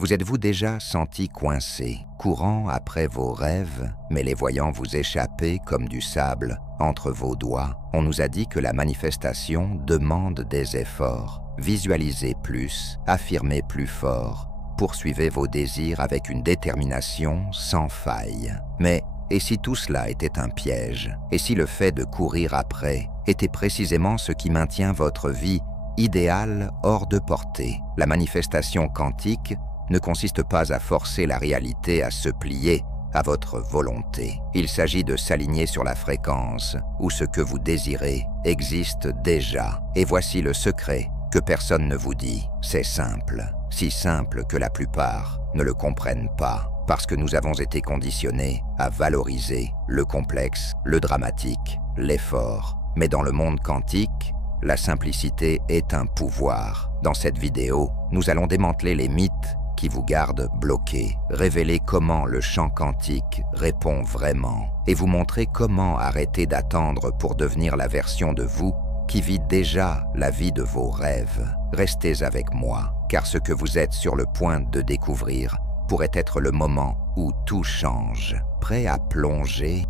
Vous êtes-vous déjà senti coincé, courant après vos rêves, mais les voyant vous échapper comme du sable entre vos doigts? On nous a dit que la manifestation demande des efforts. Visualisez plus, affirmez plus fort, poursuivez vos désirs avec une détermination sans faille. Mais et si tout cela était un piège? Et si le fait de courir après était précisément ce qui maintient votre vie idéale hors de portée? La manifestation quantique ne consiste pas à forcer la réalité à se plier à votre volonté. Il s'agit de s'aligner sur la fréquence où ce que vous désirez existe déjà. Et voici le secret que personne ne vous dit. C'est simple, si simple que la plupart ne le comprennent pas, parce que nous avons été conditionnés à valoriser le complexe, le dramatique, l'effort. Mais dans le monde quantique, la simplicité est un pouvoir. Dans cette vidéo, nous allons démanteler les mythes qui vous gardent bloqués, révéler comment le champ quantique répond vraiment et vous montrer comment arrêter d'attendre pour devenir la version de vous qui vit déjà la vie de vos rêves. Restez avec moi, car ce que vous êtes sur le point de découvrir pourrait être le moment où tout change. Prêt à plonger?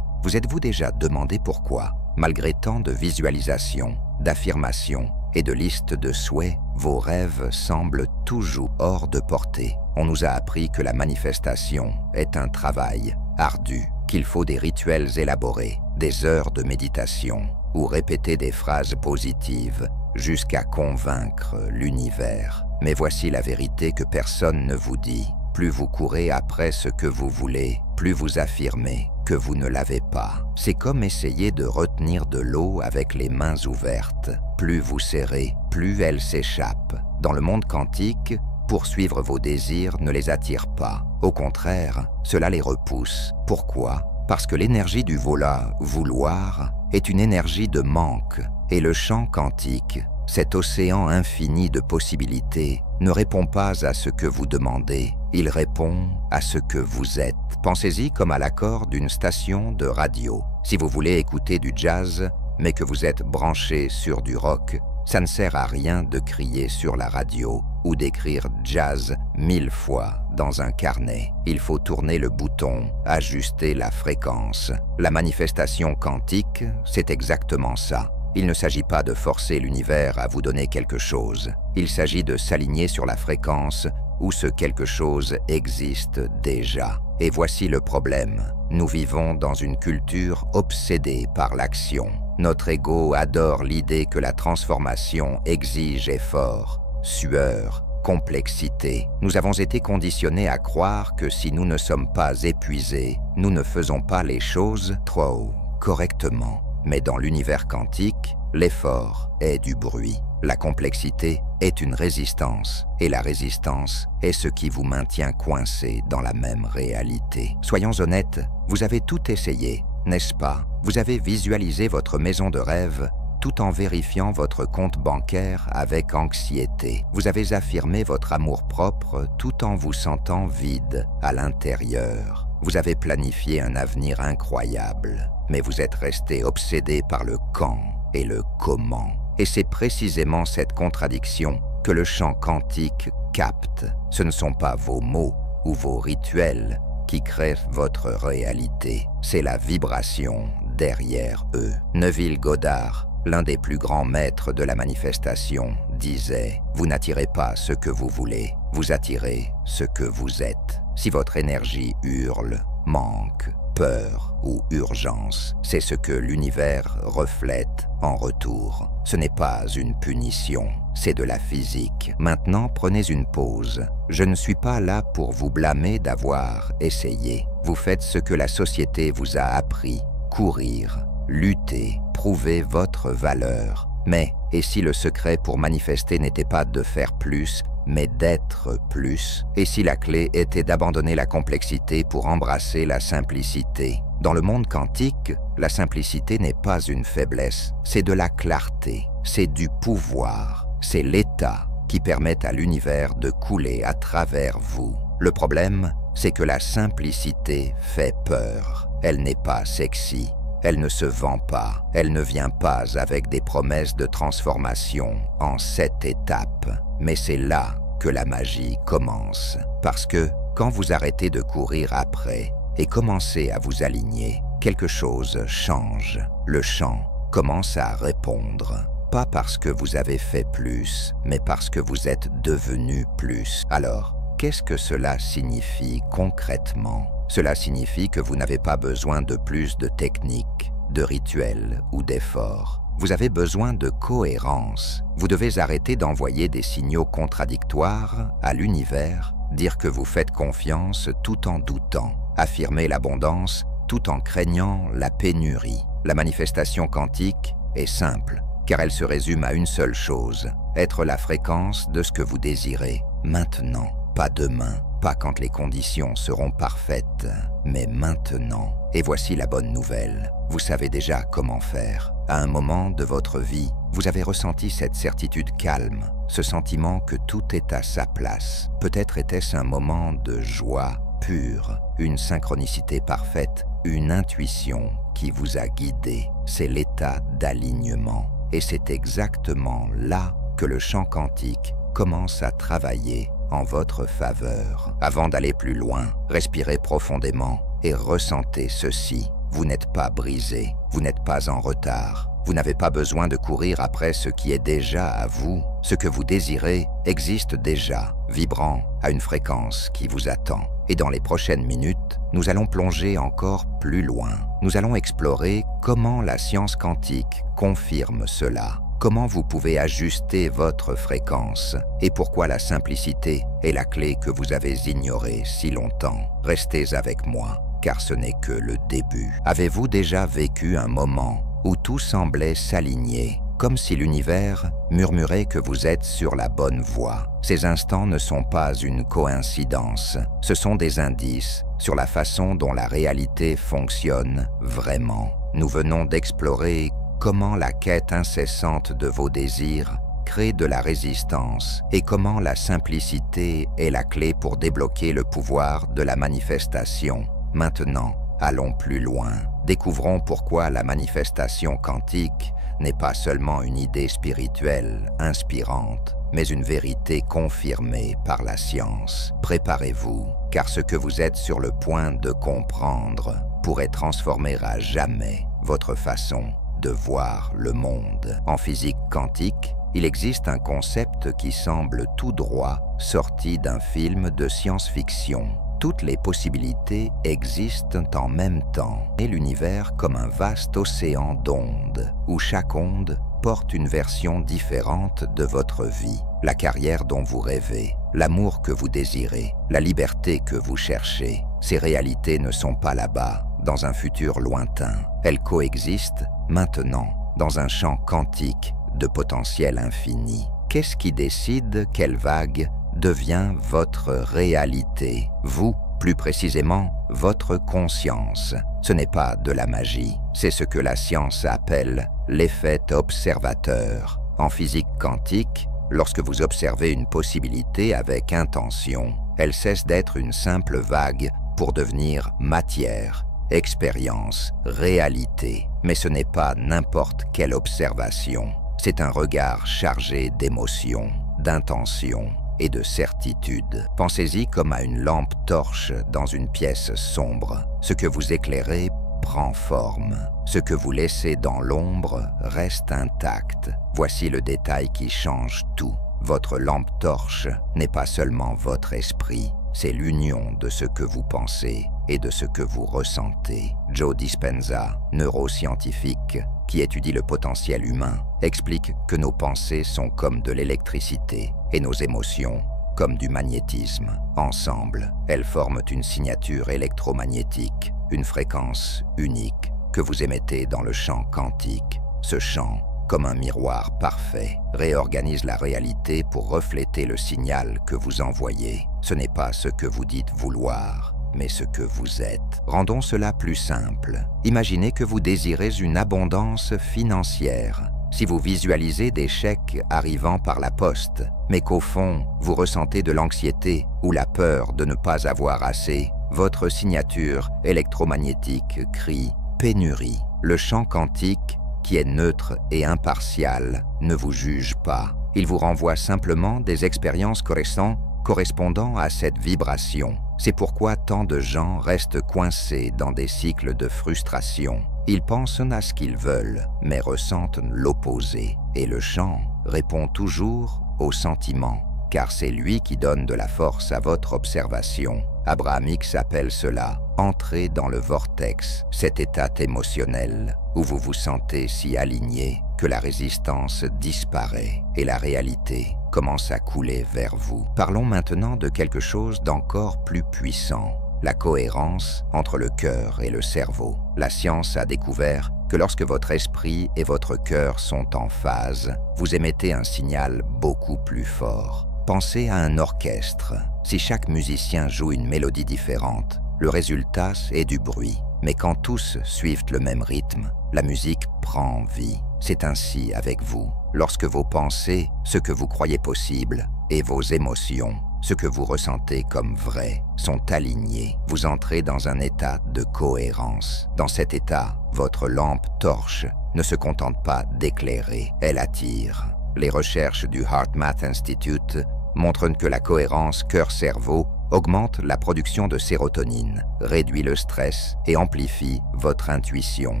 Vous êtes-vous déjà demandé pourquoi, malgré tant de visualisations, d'affirmations et de listes de souhaits, vos rêves semblent toujours hors de portée? On nous a appris que la manifestation est un travail ardu, qu'il faut des rituels élaborés, des heures de méditation ou répéter des phrases positives jusqu'à convaincre l'univers. Mais voici la vérité que personne ne vous dit. Plus vous courez après ce que vous voulez, plus vous affirmez que vous ne l'avez pas. C'est comme essayer de retenir de l'eau avec les mains ouvertes. Plus vous serrez, plus elle s'échappe. Dans le monde quantique, poursuivre vos désirs ne les attire pas. Au contraire, cela les repousse. Pourquoi? Parce que l'énergie du vouloir est une énergie de manque. Et le champ quantique, cet océan infini de possibilités, ne répond pas à ce que vous demandez, il répond à ce que vous êtes. Pensez-y comme à l'accord d'une station de radio. Si vous voulez écouter du jazz, mais que vous êtes branché sur du rock, ça ne sert à rien de crier sur la radio ou d'écrire jazz 1000 fois dans un carnet. Il faut tourner le bouton, ajuster la fréquence. La manifestation quantique, c'est exactement ça. Il ne s'agit pas de forcer l'univers à vous donner quelque chose. Il s'agit de s'aligner sur la fréquence où ce quelque chose existe déjà. Et voici le problème. Nous vivons dans une culture obsédée par l'action. Notre ego adore l'idée que la transformation exige effort, sueur, complexité. Nous avons été conditionnés à croire que si nous ne sommes pas épuisés, nous ne faisons pas les choses trop correctement. Mais dans l'univers quantique, l'effort est du bruit. La complexité est une résistance, et la résistance est ce qui vous maintient coincé dans la même réalité. Soyons honnêtes, vous avez tout essayé, n'est-ce pas? Vous avez visualisé votre maison de rêve tout en vérifiant votre compte bancaire avec anxiété. Vous avez affirmé votre amour-propre tout en vous sentant vide à l'intérieur. Vous avez planifié un avenir incroyable, mais vous êtes resté obsédé par le quand et le comment. Et c'est précisément cette contradiction que le champ quantique capte. Ce ne sont pas vos mots ou vos rituels qui créent votre réalité. C'est la vibration derrière eux. Neville Goddard, l'un des plus grands maîtres de la manifestation, disait « Vous n'attirez pas ce que vous voulez, vous attirez ce que vous êtes. Si votre énergie hurle, manque, peur ou urgence, c'est ce que l'univers reflète en retour. Ce n'est pas une punition, c'est de la physique. Maintenant, prenez une pause. Je ne suis pas là pour vous blâmer d'avoir essayé. Vous faites ce que la société vous a appris, courir, lutter, prouver votre valeur. Mais, et si le secret pour manifester n'était pas de faire plus, mais d'être plus? Et si la clé était d'abandonner la complexité pour embrasser la simplicité? Dans le monde quantique, la simplicité n'est pas une faiblesse, c'est de la clarté, c'est du pouvoir, c'est l'état qui permet à l'univers de couler à travers vous. Le problème, c'est que la simplicité fait peur. Elle n'est pas sexy, Elle ne se vend pas, elle ne vient pas avec des promesses de transformation en 7 étapes. Mais c'est là que la magie commence. Parce que quand vous arrêtez de courir après et commencez à vous aligner, quelque chose change. Le chant commence à répondre. Pas parce que vous avez fait plus, mais parce que vous êtes devenu plus. Alors, qu'est-ce que cela signifie concrètement? Cela signifie que vous n'avez pas besoin de plus de techniques, de rituels ou d'efforts. Vous avez besoin de cohérence. Vous devez arrêter d'envoyer des signaux contradictoires à l'univers, dire que vous faites confiance tout en doutant, affirmer l'abondance tout en craignant la pénurie. La manifestation quantique est simple, car elle se résume à une seule chose, être la fréquence de ce que vous désirez, maintenant, pas demain, pas quand les conditions seront parfaites, mais maintenant. Et voici la bonne nouvelle, vous savez déjà comment faire. À un moment de votre vie, vous avez ressenti cette certitude calme, ce sentiment que tout est à sa place. Peut-être était-ce un moment de joie pure, une synchronicité parfaite, une intuition qui vous a guidé. C'est l'état d'alignement. Et c'est exactement là que le champ quantique commence à travailler en votre faveur. Avant d'aller plus loin, respirez profondément et ressentez ceci. Vous n'êtes pas brisé, vous n'êtes pas en retard. Vous n'avez pas besoin de courir après ce qui est déjà à vous. Ce que vous désirez existe déjà, vibrant à une fréquence qui vous attend. Et dans les prochaines minutes, nous allons plonger encore plus loin. Nous allons explorer comment la science quantique confirme cela. Comment vous pouvez ajuster votre fréquence et pourquoi la simplicité est la clé que vous avez ignorée si longtemps. Restez avec moi, car ce n'est que le début. Avez-vous déjà vécu un moment où tout semblait s'aligner, comme si l'univers murmurait que vous êtes sur la bonne voie? Ces instants ne sont pas une coïncidence, ce sont des indices sur la façon dont la réalité fonctionne vraiment. Nous venons d'explorer comment la quête incessante de vos désirs crée de la résistance et comment la simplicité est la clé pour débloquer le pouvoir de la manifestation. Maintenant, allons plus loin. Découvrons pourquoi la manifestation quantique n'est pas seulement une idée spirituelle inspirante, mais une vérité confirmée par la science. Préparez-vous, car ce que vous êtes sur le point de comprendre pourrait transformer à jamais votre façon de voir le monde. En physique quantique, il existe un concept qui semble tout droit sorti d'un film de science-fiction. Toutes les possibilités existent en même temps, et l'univers comme un vaste océan d'ondes, où chaque onde porte une version différente de votre vie. La carrière dont vous rêvez, l'amour que vous désirez, la liberté que vous cherchez. Ces réalités ne sont pas là-bas, dans un futur lointain. Elles coexistent maintenant, dans un champ quantique de potentiel infini. Qu'est-ce qui décide quelle vague devient votre réalité? Vous, plus précisément, votre conscience. Ce n'est pas de la magie, c'est ce que la science appelle l'effet observateur. En physique quantique, lorsque vous observez une possibilité avec intention, elle cesse d'être une simple vague pour devenir matière, expérience, réalité. Mais ce n'est pas n'importe quelle observation. C'est un regard chargé d'émotion, d'intention et de certitude. Pensez-y comme à une lampe torche dans une pièce sombre. Ce que vous éclairez prend forme. Ce que vous laissez dans l'ombre reste intact. Voici le détail qui change tout. Votre lampe torche n'est pas seulement votre esprit, c'est l'union de ce que vous pensez et de ce que vous ressentez. Joe Dispenza, neuroscientifique qui étudie le potentiel humain, explique que nos pensées sont comme de l'électricité et nos émotions comme du magnétisme. Ensemble, elles forment une signature électromagnétique, une fréquence unique que vous émettez dans le champ quantique. Ce champ, comme un miroir parfait, réorganise la réalité pour refléter le signal que vous envoyez. Ce n'est pas ce que vous dites vouloir, mais ce que vous êtes. Rendons cela plus simple. Imaginez que vous désirez une abondance financière. Si vous visualisez des chèques arrivant par la poste, mais qu'au fond, vous ressentez de l'anxiété ou la peur de ne pas avoir assez, votre signature électromagnétique crie « pénurie ». Le champ quantique, qui est neutre et impartial, ne vous juge pas. Il vous renvoie simplement des expériences correspondant à cette vibration. C'est pourquoi tant de gens restent coincés dans des cycles de frustration. Ils pensent à ce qu'ils veulent, mais ressentent l'opposé. Et le champ répond toujours au sentiment, car c'est lui qui donne de la force à votre observation. Abraham Hicks appelle cela « entrer dans le vortex », cet état émotionnel où vous vous sentez si aligné que la résistance disparaît et la réalité commence à couler vers vous. Parlons maintenant de quelque chose d'encore plus puissant, la cohérence entre le cœur et le cerveau. La science a découvert que lorsque votre esprit et votre cœur sont en phase, vous émettez un signal beaucoup plus fort. Pensez à un orchestre. Si chaque musicien joue une mélodie différente, le résultat est du bruit. Mais quand tous suivent le même rythme, la musique prend vie. C'est ainsi avec vous. Lorsque vos pensées, ce que vous croyez possible, et vos émotions, ce que vous ressentez comme vrai, sont alignés, vous entrez dans un état de cohérence. Dans cet état, votre lampe torche ne se contente pas d'éclairer, elle attire. Les recherches du HeartMath Institute montrent que la cohérence cœur-cerveau augmente la production de sérotonine, réduit le stress et amplifie votre intuition.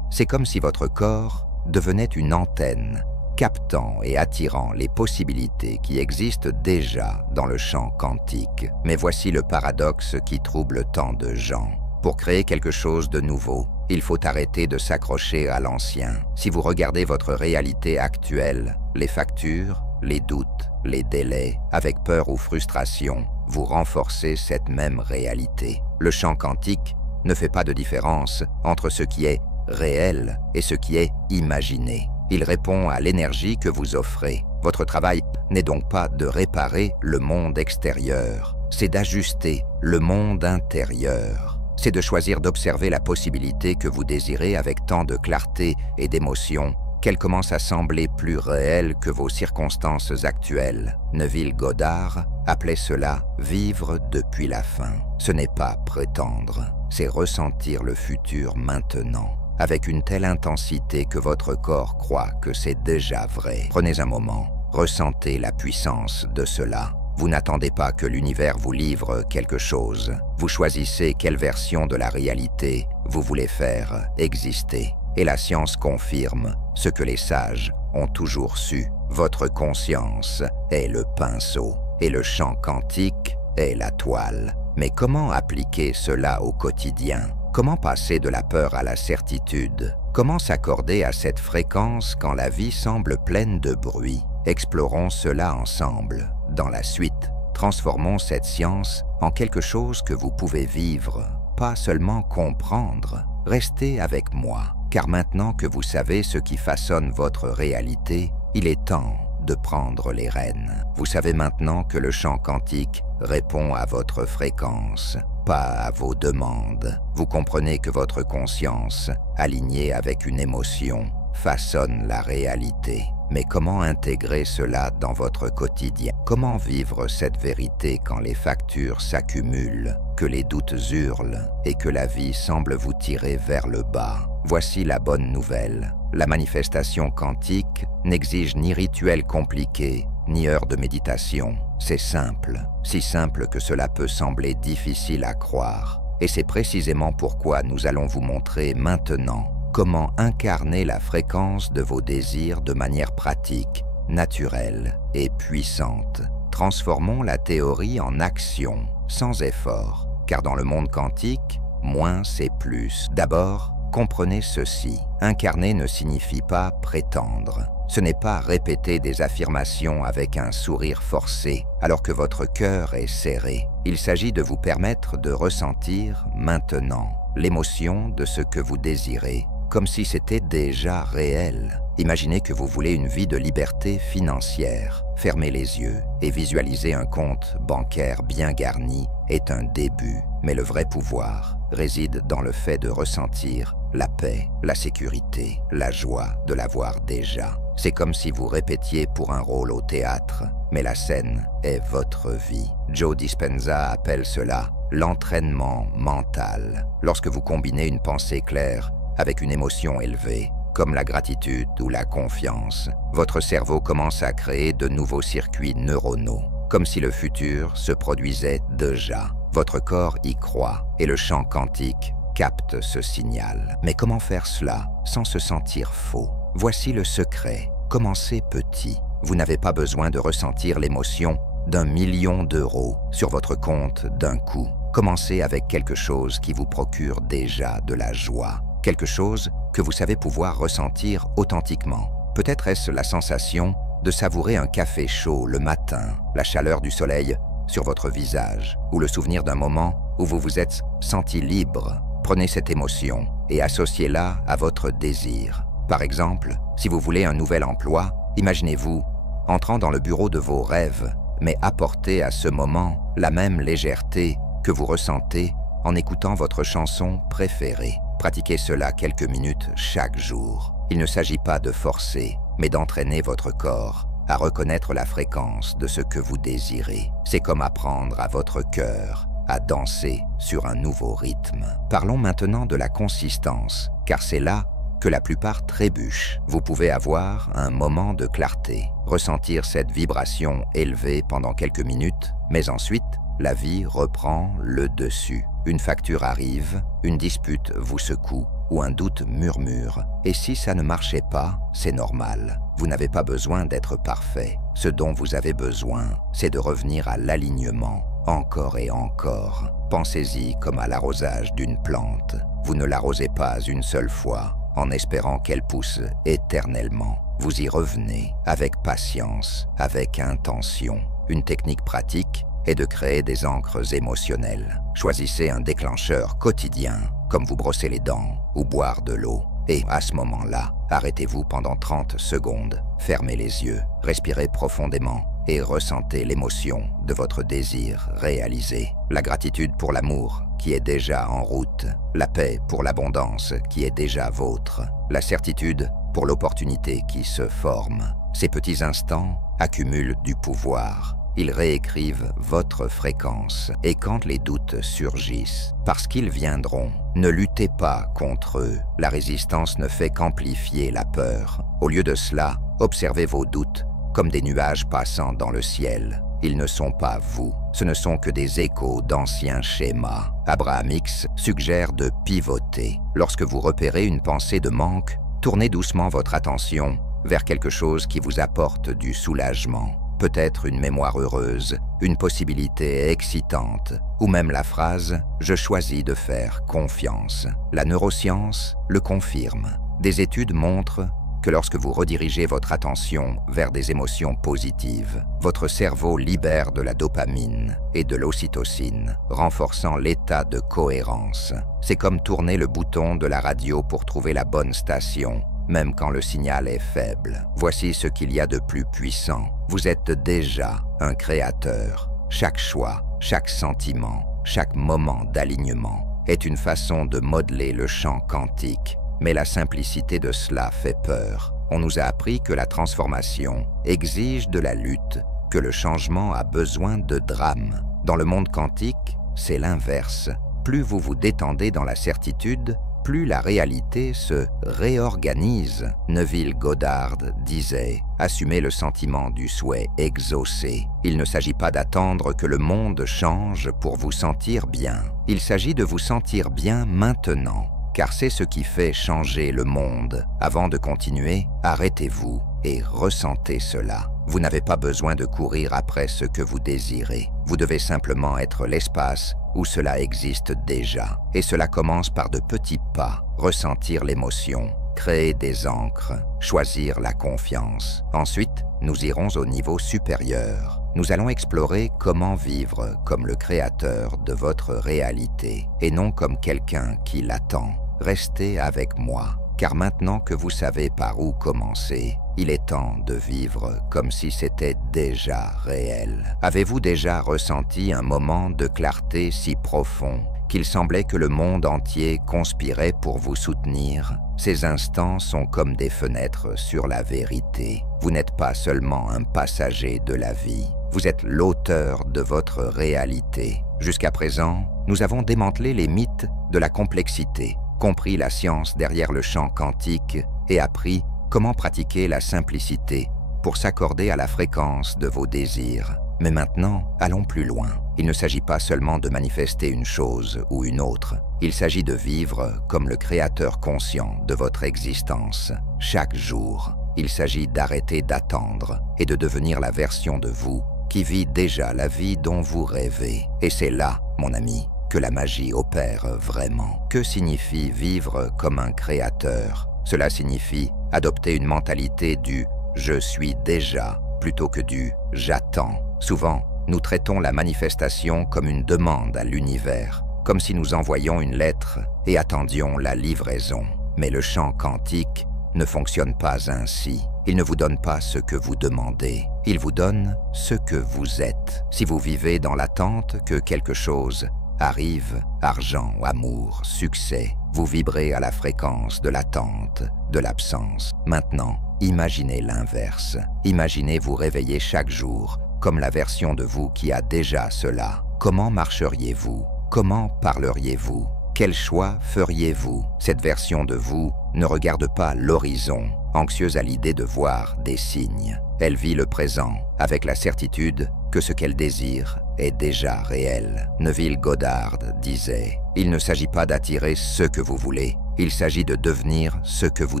C'est comme si votre corps devenait une antenne, captant et attirant les possibilités qui existent déjà dans le champ quantique. Mais voici le paradoxe qui trouble tant de gens. Pour créer quelque chose de nouveau, il faut arrêter de s'accrocher à l'ancien. Si vous regardez votre réalité actuelle, les factures, les doutes, les délais, avec peur ou frustration, vous renforcez cette même réalité. Le champ quantique ne fait pas de différence entre ce qui est réel et ce qui est imaginé. Il répond à l'énergie que vous offrez. Votre travail n'est donc pas de réparer le monde extérieur, c'est d'ajuster le monde intérieur. C'est de choisir d'observer la possibilité que vous désirez avec tant de clarté et d'émotion qu'elle commence à sembler plus réelle que vos circonstances actuelles. Neville Goddard appelait cela « vivre depuis la fin ». Ce n'est pas prétendre, c'est ressentir le futur maintenant, avec une telle intensité que votre corps croit que c'est déjà vrai. Prenez un moment, ressentez la puissance de cela. Vous n'attendez pas que l'univers vous livre quelque chose. Vous choisissez quelle version de la réalité vous voulez faire exister. Et la science confirme ce que les sages ont toujours su. Votre conscience est le pinceau et le champ quantique est la toile. Mais comment appliquer cela au quotidien? Comment passer de la peur à la certitude? Comment s'accorder à cette fréquence quand la vie semble pleine de bruit? Explorons cela ensemble. Dans la suite, transformons cette science en quelque chose que vous pouvez vivre, pas seulement comprendre. Restez avec moi, car maintenant que vous savez ce qui façonne votre réalité, il est temps de prendre les rênes. Vous savez maintenant que le champ quantique répond à votre fréquence, pas à vos demandes. Vous comprenez que votre conscience, alignée avec une émotion, façonne la réalité. Mais comment intégrer cela dans votre quotidien? Comment vivre cette vérité quand les factures s'accumulent, que les doutes hurlent et que la vie semble vous tirer vers le bas? Voici la bonne nouvelle. La manifestation quantique n'exige ni rituel compliqué, ni heure de méditation. C'est simple, si simple que cela peut sembler difficile à croire. Et c'est précisément pourquoi nous allons vous montrer maintenant comment incarner la fréquence de vos désirs de manière pratique, naturelle et puissante. Transformons la théorie en action, sans effort, car dans le monde quantique, moins c'est plus. D'abord, comprenez ceci. Incarner ne signifie pas prétendre. Ce n'est pas répéter des affirmations avec un sourire forcé, alors que votre cœur est serré. Il s'agit de vous permettre de ressentir maintenant l'émotion de ce que vous désirez, comme si c'était déjà réel. Imaginez que vous voulez une vie de liberté financière. Fermez les yeux et visualisez un compte bancaire bien garni est un début. Mais le vrai pouvoir réside dans le fait de ressentir la paix, la sécurité, la joie de l'avoir déjà. C'est comme si vous répétiez pour un rôle au théâtre, mais la scène est votre vie. Joe Dispenza appelle cela l'entraînement mental. Lorsque vous combinez une pensée claire avec une émotion élevée, comme la gratitude ou la confiance, votre cerveau commence à créer de nouveaux circuits neuronaux, comme si le futur se produisait déjà. Votre corps y croit et le champ quantique capte ce signal. Mais comment faire cela sans se sentir faux? Voici le secret. Commencez petit. Vous n'avez pas besoin de ressentir l'émotion d'1 million d'euros sur votre compte d'un coup. Commencez avec quelque chose qui vous procure déjà de la joie, quelque chose que vous savez pouvoir ressentir authentiquement. Peut-être est-ce la sensation de savourer un café chaud le matin, la chaleur du soleil sur votre visage, ou le souvenir d'un moment où vous vous êtes senti libre. Prenez cette émotion et associez-la à votre désir. Par exemple, si vous voulez un nouvel emploi, imaginez-vous entrant dans le bureau de vos rêves, mais apportez à ce moment la même légèreté que vous ressentez en écoutant votre chanson préférée. Pratiquez cela quelques minutes chaque jour. Il ne s'agit pas de forcer, mais d'entraîner votre corps à reconnaître la fréquence de ce que vous désirez. C'est comme apprendre à votre cœur à danser sur un nouveau rythme. Parlons maintenant de la consistance, car c'est là que la plupart trébuchent. Vous pouvez avoir un moment de clarté, ressentir cette vibration élevée pendant quelques minutes, mais ensuite, la vie reprend le dessus. Une facture arrive, une dispute vous secoue, ou un doute murmure. Et si ça ne marchait pas, c'est normal. Vous n'avez pas besoin d'être parfait. Ce dont vous avez besoin, c'est de revenir à l'alignement, encore et encore. Pensez-y comme à l'arrosage d'une plante. Vous ne l'arrosez pas une seule fois, en espérant qu'elle pousse éternellement. Vous y revenez avec patience, avec intention. Une technique pratique est de créer des ancres émotionnelles. Choisissez un déclencheur quotidien, comme vous brosser les dents ou boire de l'eau. Et à ce moment-là, arrêtez-vous pendant 30 secondes, fermez les yeux, respirez profondément et ressentez l'émotion de votre désir réalisé. La gratitude pour l'amour qui est déjà en route, la paix pour l'abondance qui est déjà vôtre, la certitude pour l'opportunité qui se forme. Ces petits instants accumulent du pouvoir. Ils réécrivent votre fréquence. Et quand les doutes surgissent, parce qu'ils viendront, ne luttez pas contre eux. La résistance ne fait qu'amplifier la peur. Au lieu de cela, observez vos doutes comme des nuages passant dans le ciel. Ils ne sont pas vous. Ce ne sont que des échos d'anciens schémas. Abraham Hicks suggère de pivoter. Lorsque vous repérez une pensée de manque, tournez doucement votre attention vers quelque chose qui vous apporte du soulagement. Peut-être une mémoire heureuse, une possibilité excitante, ou même la phrase « Je choisis de faire confiance ». La neuroscience le confirme. Des études montrent que lorsque vous redirigez votre attention vers des émotions positives, votre cerveau libère de la dopamine et de l'ocytocine, renforçant l'état de cohérence. C'est comme tourner le bouton de la radio pour trouver la bonne station, même quand le signal est faible. Voici ce qu'il y a de plus puissant. Vous êtes déjà un créateur. Chaque choix, chaque sentiment, chaque moment d'alignement est une façon de modeler le champ quantique. Mais la simplicité de cela fait peur. On nous a appris que la transformation exige de la lutte, que le changement a besoin de drame. Dans le monde quantique, c'est l'inverse. Plus vous vous détendez dans la certitude, plus la réalité se réorganise. Neville Goddard disait « Assumez le sentiment du souhait exaucé. Il ne s'agit pas d'attendre que le monde change pour vous sentir bien. Il s'agit de vous sentir bien maintenant. » Car c'est ce qui fait changer le monde. Avant de continuer, arrêtez-vous et ressentez cela. Vous n'avez pas besoin de courir après ce que vous désirez. Vous devez simplement être l'espace où cela existe déjà. Et cela commence par de petits pas. Ressentir l'émotion, créer des ancres, choisir la confiance. Ensuite, nous irons au niveau supérieur. Nous allons explorer comment vivre comme le créateur de votre réalité et non comme quelqu'un qui l'attend. Restez avec moi, car maintenant que vous savez par où commencer, il est temps de vivre comme si c'était déjà réel. Avez-vous déjà ressenti un moment de clarté si profond qu'il semblait que le monde entier conspirait pour vous soutenir? Ces instants sont comme des fenêtres sur la vérité. Vous n'êtes pas seulement un passager de la vie, vous êtes l'auteur de votre réalité. Jusqu'à présent, nous avons démantelé les mythes de la complexité. compris la science derrière le champ quantique et appris comment pratiquer la simplicité pour s'accorder à la fréquence de vos désirs. Mais maintenant, allons plus loin. Il ne s'agit pas seulement de manifester une chose ou une autre. Il s'agit de vivre comme le créateur conscient de votre existence, chaque jour. Il s'agit d'arrêter d'attendre et de devenir la version de vous qui vit déjà la vie dont vous rêvez. Et c'est là, mon ami, que la magie opère vraiment. Que signifie vivre comme un créateur? Cela signifie adopter une mentalité du « je suis déjà » plutôt que du « j'attends ». Souvent, nous traitons la manifestation comme une demande à l'univers, comme si nous envoyions une lettre et attendions la livraison. Mais le champ quantique ne fonctionne pas ainsi. Il ne vous donne pas ce que vous demandez. Il vous donne ce que vous êtes. Si vous vivez dans l'attente que quelque chose arrive, argent, amour, succès, vous vibrez à la fréquence de l'attente, de l'absence. Maintenant, imaginez l'inverse. Imaginez vous réveiller chaque jour comme la version de vous qui a déjà cela. Comment marcheriez-vous? Comment parleriez-vous? Quel choix feriez-vous? Cette version de vous ne regarde pas l'horizon, anxieuse à l'idée de voir des signes. Elle vit le présent, avec la certitude que ce qu'elle désire est déjà réel. Neville Goddard disait « Il ne s'agit pas d'attirer ce que vous voulez, il s'agit de devenir ce que vous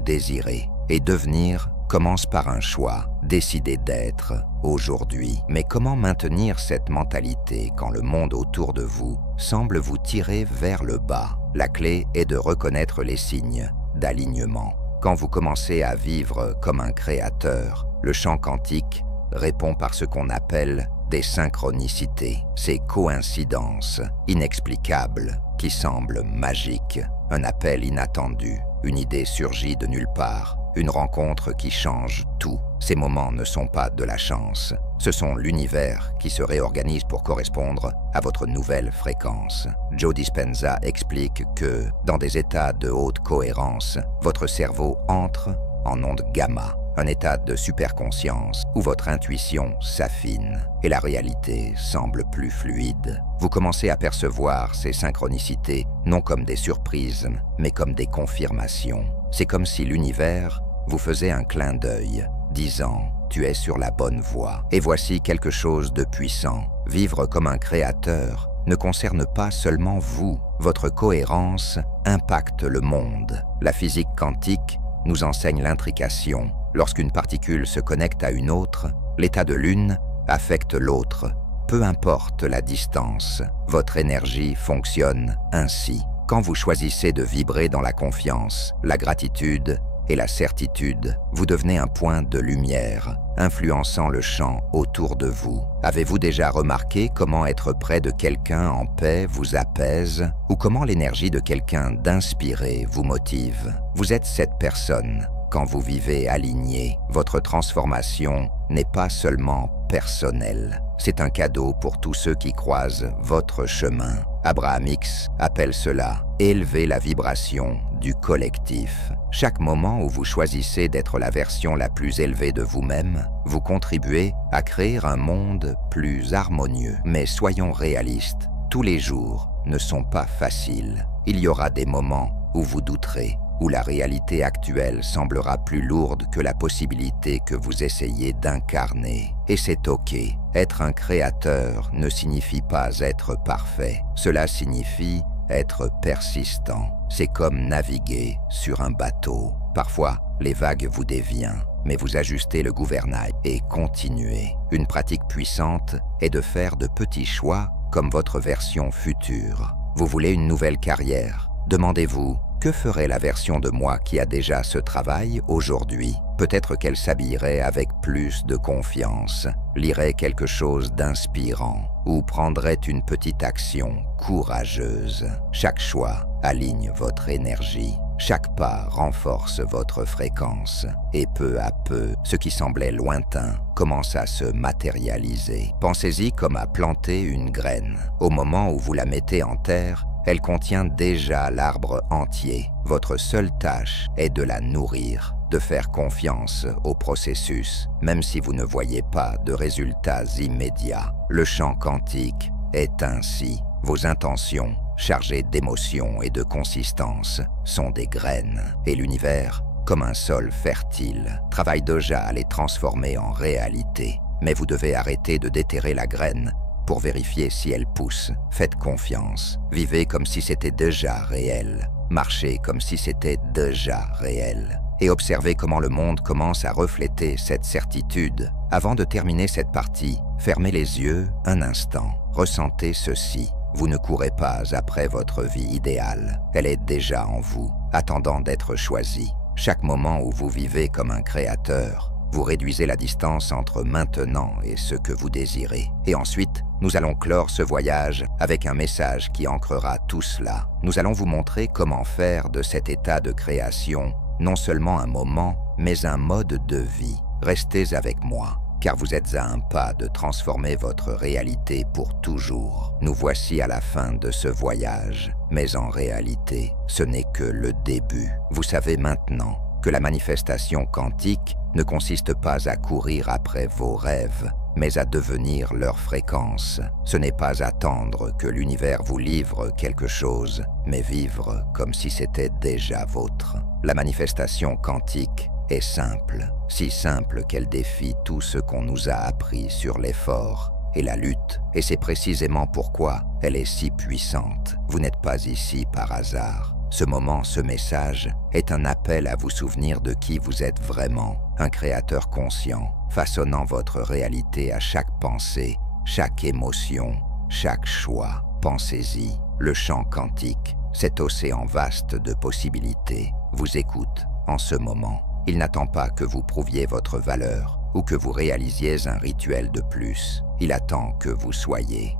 désirez. Et devenir commence par un choix, décider d'être aujourd'hui. Mais comment maintenir cette mentalité quand le monde autour de vous semble vous tirer vers le bas? La clé est de reconnaître les signes d'alignement. Quand vous commencez à vivre comme un créateur, le champ quantique répond par ce qu'on appelle des synchronicités, ces coïncidences inexplicables qui semblent magiques. Un appel inattendu, une idée surgit de nulle part, une rencontre qui change tout. Ces moments ne sont pas de la chance, ce sont l'univers qui se réorganise pour correspondre à votre nouvelle fréquence. Joe Dispenza explique que, dans des états de haute cohérence, votre cerveau entre en onde gamma, un état de superconscience où votre intuition s'affine et la réalité semble plus fluide. Vous commencez à percevoir ces synchronicités non comme des surprises, mais comme des confirmations. C'est comme si l'univers vous faisait un clin d'œil, disant « Tu es sur la bonne voie ». Et voici quelque chose de puissant. Vivre comme un créateur ne concerne pas seulement vous. Votre cohérence impacte le monde. La physique quantique nous enseigne l'intrication. Lorsqu'une particule se connecte à une autre, l'état de l'une affecte l'autre. Peu importe la distance, votre énergie fonctionne ainsi. Quand vous choisissez de vibrer dans la confiance, la gratitude et la certitude, vous devenez un point de lumière, influençant le champ autour de vous. Avez-vous déjà remarqué comment être près de quelqu'un en paix vous apaise, ou comment l'énergie de quelqu'un d'inspiré vous motive? Vous êtes cette personne. Quand vous vivez aligné, votre transformation n'est pas seulement personnelle. C'est un cadeau pour tous ceux qui croisent votre chemin. Abraham Hicks appelle cela « élever la vibration du collectif ». Chaque moment où vous choisissez d'être la version la plus élevée de vous-même, vous contribuez à créer un monde plus harmonieux. Mais soyons réalistes, tous les jours ne sont pas faciles. Il y aura des moments où vous douterez, où la réalité actuelle semblera plus lourde que la possibilité que vous essayez d'incarner. Et c'est ok. Être un créateur ne signifie pas être parfait. Cela signifie être persistant. C'est comme naviguer sur un bateau. Parfois, les vagues vous dévient, mais vous ajustez le gouvernail et continuez. Une pratique puissante est de faire de petits choix comme votre version future. Vous voulez une nouvelle carrière? Demandez-vous, que ferait la version de moi qui a déjà ce travail aujourd'hui? Peut-être qu'elle s'habillerait avec plus de confiance, lirait quelque chose d'inspirant ou prendrait une petite action courageuse. Chaque choix aligne votre énergie. Chaque pas renforce votre fréquence. Et peu à peu, ce qui semblait lointain commence à se matérialiser. Pensez-y comme à planter une graine. Au moment où vous la mettez en terre, elle contient déjà l'arbre entier. Votre seule tâche est de la nourrir, de faire confiance au processus, même si vous ne voyez pas de résultats immédiats. Le champ quantique est ainsi. Vos intentions chargées d'émotions et de consistance, sont des graines, et l'univers, comme un sol fertile, travaille déjà à les transformer en réalité. Mais vous devez arrêter de déterrer la graine pour vérifier si elle pousse. Faites confiance. Vivez comme si c'était déjà réel. Marchez comme si c'était déjà réel. Et observez comment le monde commence à refléter cette certitude. Avant de terminer cette partie, fermez les yeux un instant. Ressentez ceci. Vous ne courez pas après votre vie idéale. Elle est déjà en vous, attendant d'être choisie. Chaque moment où vous vivez comme un créateur, vous réduisez la distance entre maintenant et ce que vous désirez. Et ensuite, nous allons clore ce voyage avec un message qui ancrera tout cela. Nous allons vous montrer comment faire de cet état de création non seulement un moment, mais un mode de vie. Restez avec moi, car vous êtes à un pas de transformer votre réalité pour toujours. Nous voici à la fin de ce voyage, mais en réalité, ce n'est que le début. Vous savez maintenant que la manifestation quantique ne consiste pas à courir après vos rêves, mais à devenir leur fréquence. Ce n'est pas attendre que l'univers vous livre quelque chose, mais vivre comme si c'était déjà vôtre. La manifestation quantique est simple, si simple qu'elle défie tout ce qu'on nous a appris sur l'effort et la lutte, et c'est précisément pourquoi elle est si puissante. Vous n'êtes pas ici par hasard. Ce moment, ce message, est un appel à vous souvenir de qui vous êtes vraiment, un créateur conscient, façonnant votre réalité à chaque pensée, chaque émotion, chaque choix. Pensez-y, le champ quantique, cet océan vaste de possibilités, vous écoute en ce moment. Il n'attend pas que vous prouviez votre valeur ou que vous réalisiez un rituel de plus. Il attend que vous soyez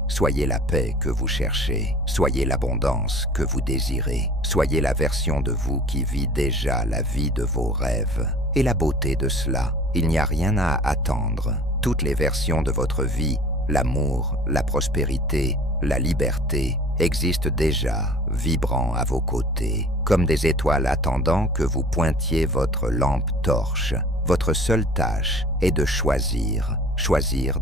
la paix que vous cherchez, soyez l'abondance que vous désirez, soyez la version de vous qui vit déjà la vie de vos rêves. Et la beauté de cela, il n'y a rien à attendre. Toutes les versions de votre vie, l'amour, la prospérité, la liberté, existent déjà, vibrant à vos côtés, comme des étoiles attendant que vous pointiez votre lampe torche. Votre seule tâche est de choisir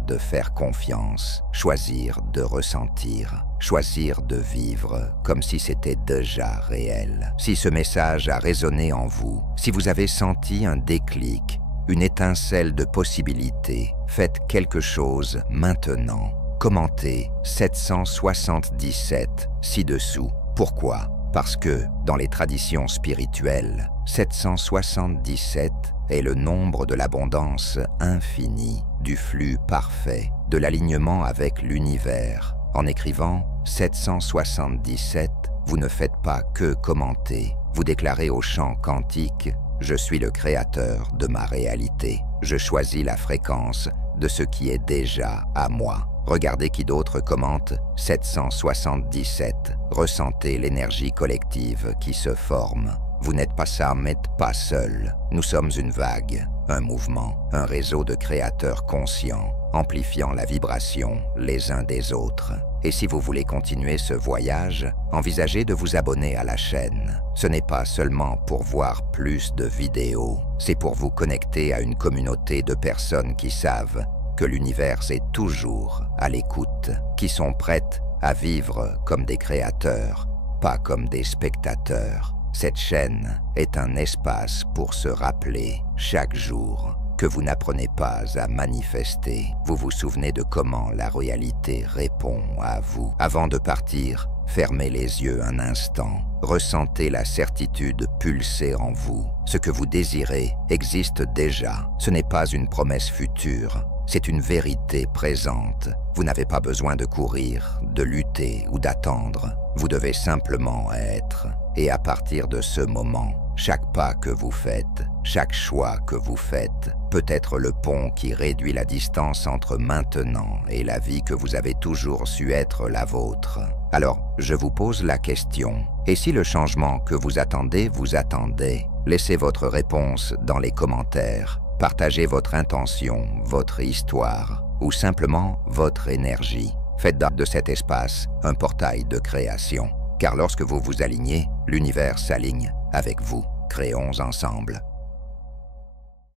de faire confiance, choisir de ressentir, choisir de vivre comme si c'était déjà réel. Si ce message a résonné en vous, si vous avez senti un déclic, une étincelle de possibilité, faites quelque chose maintenant. Commentez 777 ci-dessous. Pourquoi? Parce que, dans les traditions spirituelles, 777 est le nombre de l'abondance infinie, du flux parfait, de l'alignement avec l'univers. En écrivant 777, vous ne faites pas que commenter. Vous déclarez au champ quantique « Je suis le créateur de ma réalité. Je choisis la fréquence de ce qui est déjà à moi. » Regardez qui d'autre commente 777. Ressentez l'énergie collective qui se forme. Vous n'êtes pas ça, mais pas seul. Nous sommes une vague, un mouvement, un réseau de créateurs conscients, amplifiant la vibration les uns des autres. Et si vous voulez continuer ce voyage, envisagez de vous abonner à la chaîne. Ce n'est pas seulement pour voir plus de vidéos, c'est pour vous connecter à une communauté de personnes qui savent que l'univers est toujours à l'écoute, qui sont prêtes à vivre comme des créateurs, pas comme des spectateurs. Cette chaîne est un espace pour se rappeler chaque jour que vous n'apprenez pas à manifester. Vous vous souvenez de comment la réalité répond à vous. Avant de partir, fermez les yeux un instant. Ressentez la certitude pulser en vous. Ce que vous désirez existe déjà. Ce n'est pas une promesse future. C'est une vérité présente. Vous n'avez pas besoin de courir, de lutter ou d'attendre. Vous devez simplement être. Et à partir de ce moment, chaque pas que vous faites, chaque choix que vous faites, peut être le pont qui réduit la distance entre maintenant et la vie que vous avez toujours su être la vôtre. Alors, je vous pose la question. Et si le changement que vous attendez, laissez votre réponse dans les commentaires. Partagez votre intention, votre histoire, ou simplement votre énergie. Faites de cet espace un portail de création. Car lorsque vous vous alignez, l'univers s'aligne avec vous. Créons ensemble.